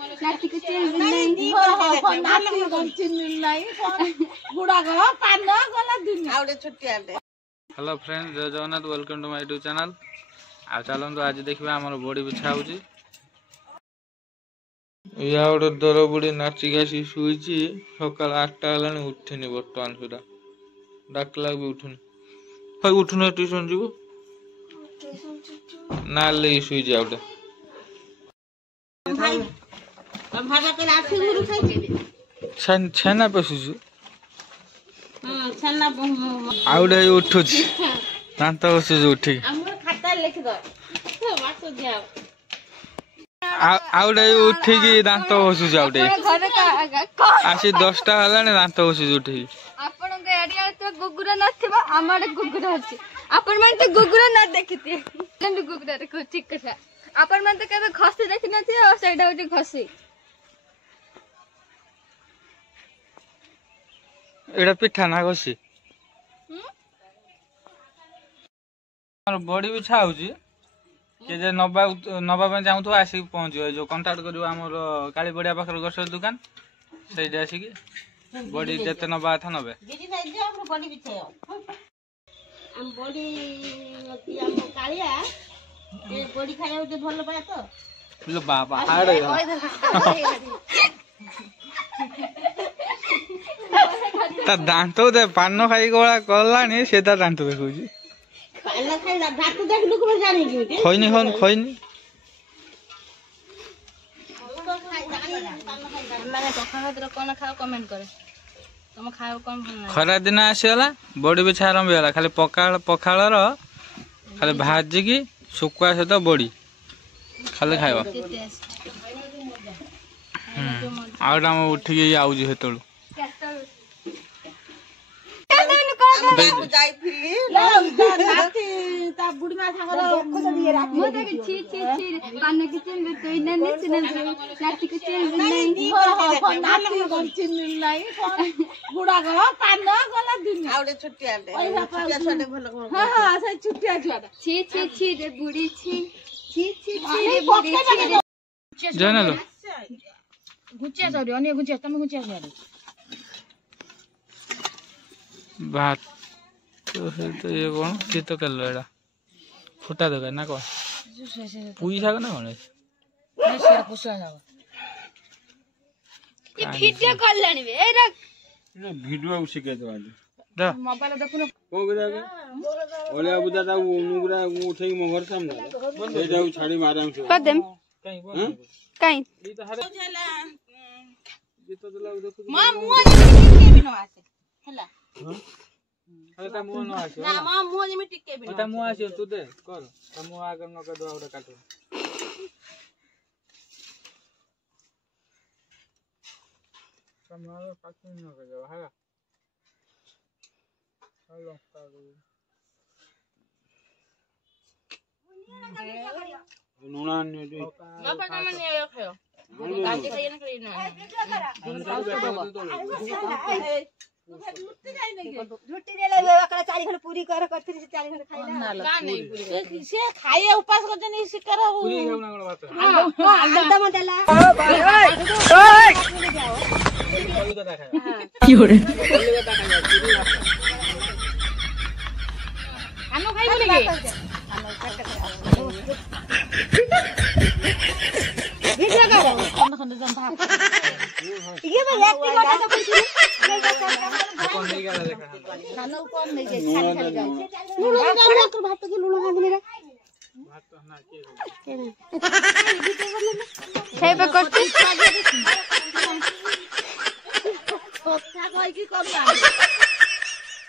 नाती को चेंज नहीं नाती को चिन्ह नहीं गुड़ा गला पान गला दिन आउडे छुट्टी आडे। हेलो फ्रेंड्स, जय Jagannath, welcome to my YouTube channel. आ चलतु आज देखा आम बड़ी बिछा हो या गोटे दर बुढ़ी नाचिक आसी शुई सकाल 8टा है उठिनी बर्तमान सुधा डाकला भी उठुनी भाई उठुन ट्यूशन जीव ना ले शुई गोटे छेना पशु आउडे उठू दात बसु उठिक आउडे उठिक दात बसुच आउडे आसी 10टा है दात बसुच उठिक गुगुरा नथिबा आमाडे गुगुरा अछि आपण मन तो गुगुरा न देखिते नंद गुगुरा देखो ठीक कथा आपण मन तो केबे खसी देखि नथि और सेडा उठी खसी एडा पिठा ना खसी और बड़ी बिछा होची के जे नबा पे चाहू आसिक पहुँच जो कंटाक्ट कर काली बड़िया पाखर ग्रोसरी दुकान से आसिक बड़ी जते नबा था नबे बड़ी खाया भल पाए तो बाबा ता दांत दे पान खाई गला कलानी से ता दांत देखौजी पान खाई दांत देखलु को जानि कि खइनी हन खइनी माने पखाड़ कोन खाओ कमेंट करे तुम खाओ कोन खरा दिन आसीगला बड़ी बिछा आरंभ होला खाली पखाड़ खाली भाजी की सुकुआ सहित बड़ी खाली खाइबा आउटा हम उठिक आउजी हेतळु जानलो गुचिया सरी अन्य गुचिया तुम गुचिया सरी भात तो ये कौन ये तो कर लो एडा फुटा दो ना कौन पुई साग ना कौन नहीं सिर पुसा जाव ये वीडियो कर लेनी बे एरा ना वीडियो शिखे तो आज दा मोबाइल देखो ना को गदा ओले अब दादा उनुगरा उठै मो घर सामने ए जाऊ छाड़ी माराम से पदम काई ई तो हरे ये तो दला देखो मां मुआ टिके बिनो आसे हला अरे ता मुआ न आसे ना मां मुआ जेमे टिके बिनो ता मुआ आसे तू दे कर ता मुआ आगर न कर दो ओडा काटो समारो पाछन न कर दो हां हेलो नूना ने जो ना पता मन ये खायो गाजी खाई ना करी ना झुट्टी रे ले एकरा 4 खंड पूरी कर करथि से 4 खंड खाइला का नहीं पूरी से खाए उपास कर जनी शिकर पूरी खावना कोन बात हां एकदम देला ओए बोल के देखा की हो रे आनो खाई बोले के वीडियो करो कौन खंड जन था ये मैं एक्टिंग करता तो कुछ कौन नहीं गला देखा खाना कौन नहीं गई खाली खाली जाए लूण का तो भात के लूण खा मेरा भात तो ना के हे बे करती कोथा कोई की करना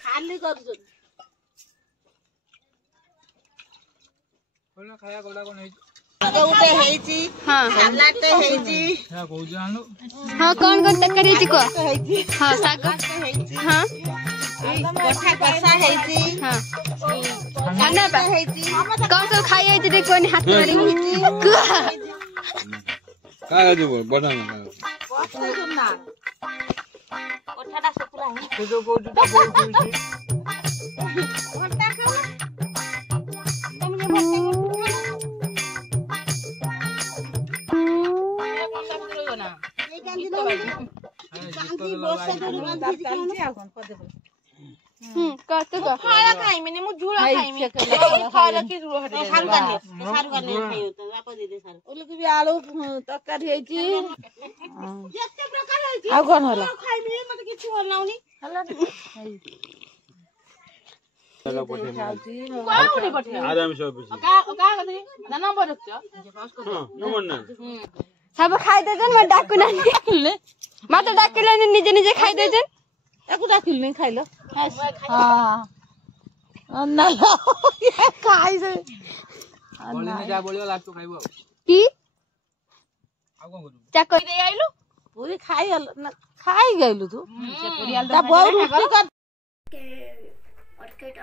खाली कर कोना खाया गोडा कोन है उते हेची हां सलाड हेची क्या कहू जानलो हां कौन कौन तकरी छी को हां साग हेची हां कोठा कसा हेची हां खाना बा हेची कौन खाई हेची रे कोन हाथ मारी का जो बड़ा ना कोठा सुनना कोठाटा सुकुला है तू जो बोलता बोल कोठा खाओ तुम ये कत को खाया खाइमिनी मु झुला खाइमी खाला की झुला हटे सारू गाने खाइयो तो आपा दे दे सारू ओले की आलू तरकारी हेची जेते प्रकार हेची आ कोन होला खाइमी मते किछु बनाउनी हला चलो पठे कोउनी पठे आराम से ऑफिस का कथि ना नंबर रखछ हां नंबर ना सब खाइ देजन म डाकु ना किल्ले म त डाकिले निजे निजे खाइ देजन एकु डाकिल नै खाइलो हां ना खाइ से बोली नि जा बोलियो लास्ट खाइबो की आ कोन करू चाको दे आइलो पूरी खाइ गइलु तू से पूरी आल ता बहुत रुटी कर ऑर्किड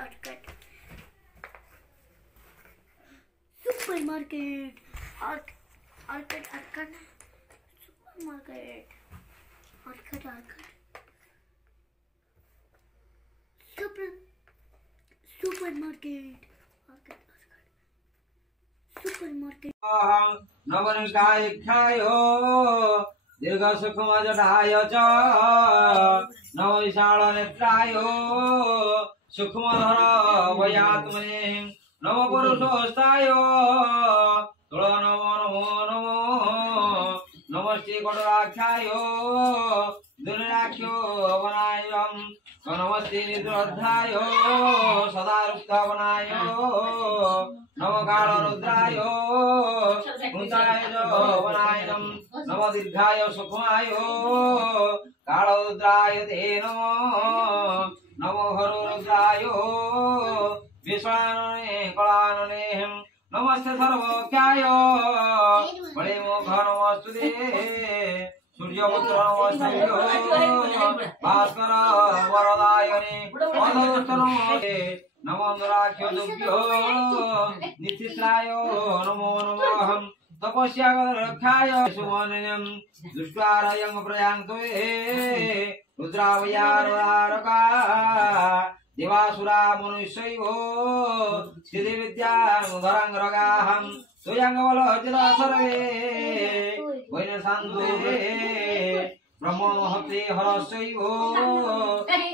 सुपरमार्केट ऑर्किड सुपरमार्केट नवनिकाय ख्यायो दीर्घ सुखम जटाय च नव विशाल नेत्रायो सुखमधर वयात्मने नव पुरुषोस्तायो तुल नमो नमो नमो नमस्ते कटराख्यायो दुर्राख्यो वनायम नमस्ते निद्रोध्यायो सदा रुक्तावनायो नम काल रुद्रायो कुंताय वनायम नम दीर्घाय सुखमायो काल रुद्राय ते नमो हरो रुद्रायो विश्वानने कलानने नमस्ते सर्वोख्याय बड़े मोघ नमस्तुते सूर्यपुत्र नमस्ते भास्कर वरदायने अधोस्त नमस्ते नमोन्द्राख्यो दुभ्यो निथिश्रायो नमो नमः तपस्यागरक्षाय सुमनिनं दुष्टारयं प्रयान्तो रुद्रावयारका देवासुरा मनुष्यैवो सिद्धि विद्यानुधरं रगाहं स्वयंवलजिता सर्वे वैनसान्धुरे ब्रह्मोहते हरस्यैवो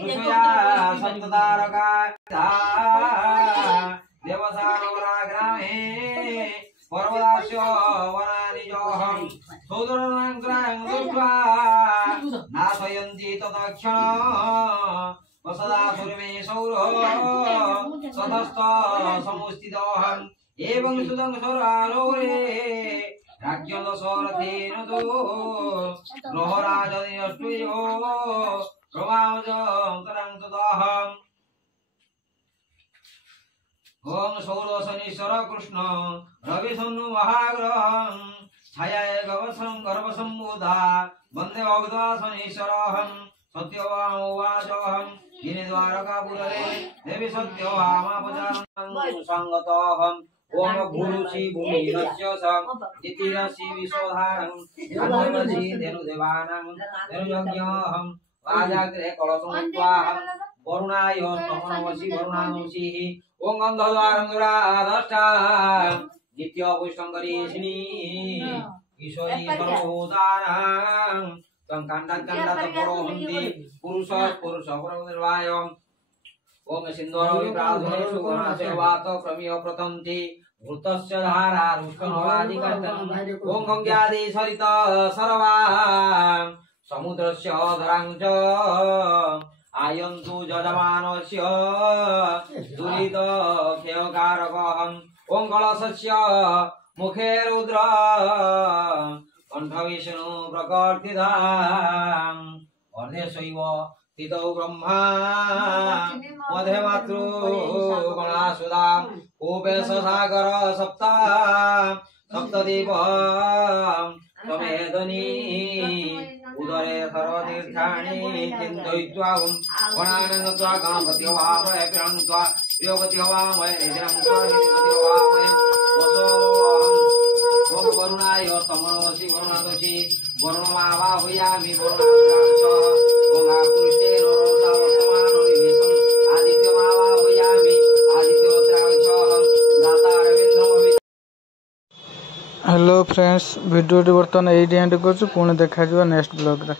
ऋषया सन्ततारका देवसानवरा ग्रामे पर्वदास्य वनानिजोहं सौदरनाङ्ग्रां दृष्ट्वा नाशयन्ति तदक्षण वसदा सुरमे सौरो सतस्थ समुस्थितोऽहम् एवं सुदं सौरारोरे राज्यदशरथेन तो ग्रहराजनिष्टुयो प्रमाजन्तरं तदहम् ओम सौरशनीश्वर कृष्ण रविसन्नु महाग्रहं छायाय गवसं गर्भसम्बुधा वन्दे भगवद्शनीश्वरहं सत्यवामोवाचहं गिरिद्वारकापुरे देवी सत्यवामापचारं संगतोऽहम् ओम भूरुषि भूमिरस्य सं इतिरसि विश्वधारं अन्नमसि धेनुदेवानां धेनुयज्ञहं वाजाग्रे कलशमुत्वाहं वरुणाय स्तमनमसि वरुणांसिः ओम गन्धद्वारं दुराधष्टा नित्यपुष्टङ्करीषिणी ईश्वरी सर्वभूतानां कंकाण्डकण्डतपरोहन्ति पुरुषपुरुषपरनिर्वायम् ओम सिन्धुरो विप्राधुरेषु गुणास्य वात प्रमियो प्रतन्ति भूतस्य धारा रुष्कनवादिकर्तन् ओम गङ्गादि सरित सर्वा समुद्रस्य धरां च आयन्तु यजमानस्य दुरित क्षयकारकम् ओम कलशस्य मुखे रुद्र कंठविष्णु प्रकर्तिधाम् अर्धेशैव स्थितौ ब्रह्मा मध्ये मातृ गणासुधा कूपेश सागर सप्तदीप तमेदनी उदरे सर्वतीर्थानि चिन्तयित्वा गणानन्दत्वा गणपति वामय प्रणत्वा प्रियपति वामय निधिरं निधिपति वामय ओम वरुणाय स्तमनमसि वरुणादोषि वरुणमावाहयामि वरुणाद्रांश ओम आकृष्टे नरोसा वर्तमानो निवेशम् आदित्यमावाहयामि आदित्योद्रांशहं दाता रवीन्द्रमभि। हेलो फ्रेंड्स वीडियो बर्तमान ये एंड कर पुणी देखा नेक्स्ट ब्लॉग रे।